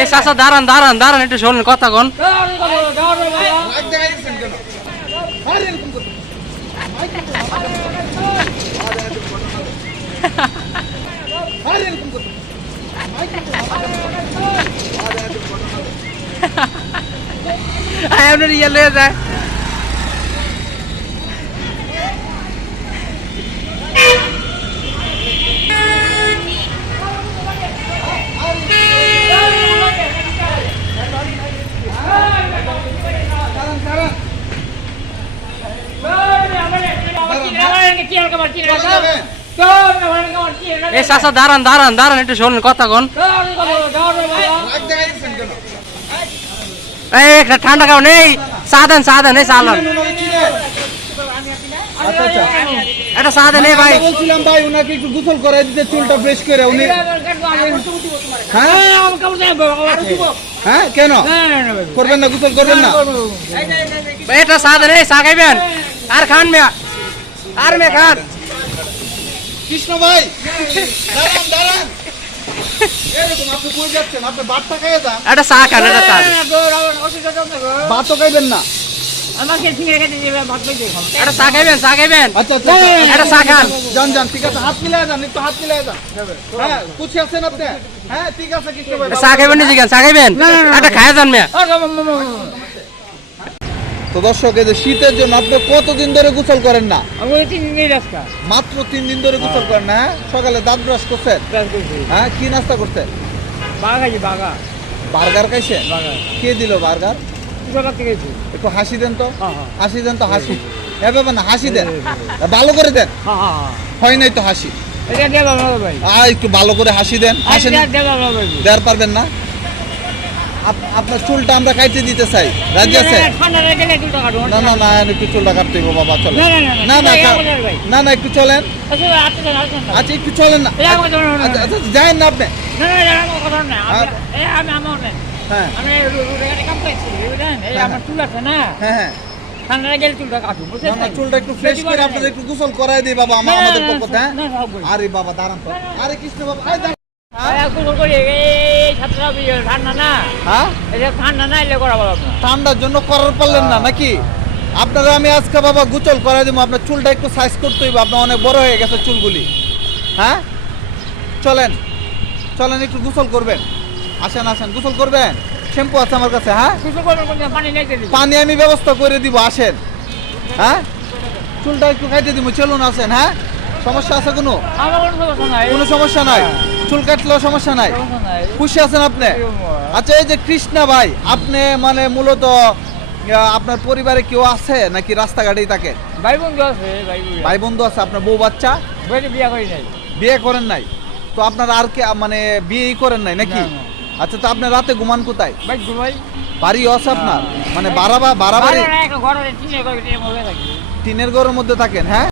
এ চাচা দাঁড়ান দাঁড়ান দাঁড়ান একটু শোনেন কথা কোন ইয়ে লয়ে যায় এ চাচা দাঁড়ান দাঁড়ান দাঁড়ান একটু শোনেন কথা কোন এই একটা ঠান্ডা খাও নেই সাধন সাধন এই চালান এটা সাধন এই ভাই বলছিলাম ভাই উনাকে একটু গোসল করাই দিতে চুলটা ফ্রেশ করে উনি হ্যাঁ কেন করবেন না গোসল করবেন না এটা সাধন এই চা খাইবেন আর খান মিয়া আর মে খান কৃষ্ণ ভাই দাঁড়ান দাঁড়ান এরকম আপনি কই যাচ্ছেন আপনি ভাতটা খাইয়ে যান এটা চা খান এটা চা ভাত তো খাইবেন না আমাকে ফিরে রেখে দিবে ভাত পাইতে খাও এটা চা খাইবেন চা খাইবেন আচ্ছা আচ্ছা এটা চা খান যান যান ঠিক আছে হাত মিলায় যান একটু হাত মিলায় যান হ্যাঁ খুশি আছেন আপনি হ্যাঁ ঠিক আছে কৃষ্ণ ভাই চা খাইবেন নি জিগান চা খাইবেন এটা খায়া যান মিয়া তো দর্শক এই যে শীতের জন্য আপনি কতদিন ধরে গোসল করেন না আমি 3 দিন রাস্তা মাত্র 3 দিন ধরে গোসল করেন না সকালে দাঁত ব্রাশ করছেন হ্যাঁ কি নাস্তা করছেন বার্গার খাইছেন কে দিল বার্গার একটু হাসি দেন তো হাসি দেন তো হাসি এভাবে না হাসি দেন ভালো করে দেন হয় নাই তো হাসি একটু ভালো করে হাসি দেন হাসি দেওয়ার পারবেন না আপনার চুলটা আমরা কাটতে দিতে চাই রাজি আছে না না না একটু চুলটা কাটতে হইব বাবা চলেন না না না না একটু চলেন আচ্ছা একটু চলেন না আচ্ছা যায়েন না আপনি হ্যাঁ হ্যাঁ চুলটা একটু ফ্রেশ করে আপনাদের একটু গোসল করাই দিই বাবা আমাদের পক্ষ থেকে আরে বাবা দাঁড়ান তো আরে কৃষ্ণ বাবা ঠান্ডার জন্য করার পারলেন না নাকি আপনারা আমি আজকে বাবা গোসল করাই দিব আপনার চুলটা একটু সাইজ করতে হইব আপনার অনেক বড় হয়ে গেছে চুলগুলি হ্যাঁ চলেন চলেন একটু গোসল করবেন আসেন আসেন গোসল করবেন শ্যাম্পু আছে আমার কাছে হ্যাঁ পানি আমি ব্যবস্থা করে দিব আসেন হ্যাঁ চুলটা একটু কাটে দিব চলুন আসেন হ্যাঁ সমস্যা আছে কোনো সমস্যা নাই চুল কাটলেও সমস্যা নাই খুশি আছেন আপনি আচ্ছা এই যে কৃষ্ণা ভাই আপনি মানে মূলত আপনার পরিবারে কেউ আছে নাকি রাস্তাঘাটেই থাকে ভাই বন্ধু আছে আপনার বউ বাচ্চা বিয়ে করেন নাই তো আপনার আর কে মানে বিয়েই করেন নাই নাকি আচ্ছা তো আপনি রাতে ঘুমান কোথায় বাড়ি আছে আপনার মানে বাড়াবাড়ি টিনের ঘরের মধ্যে থাকেন হ্যাঁ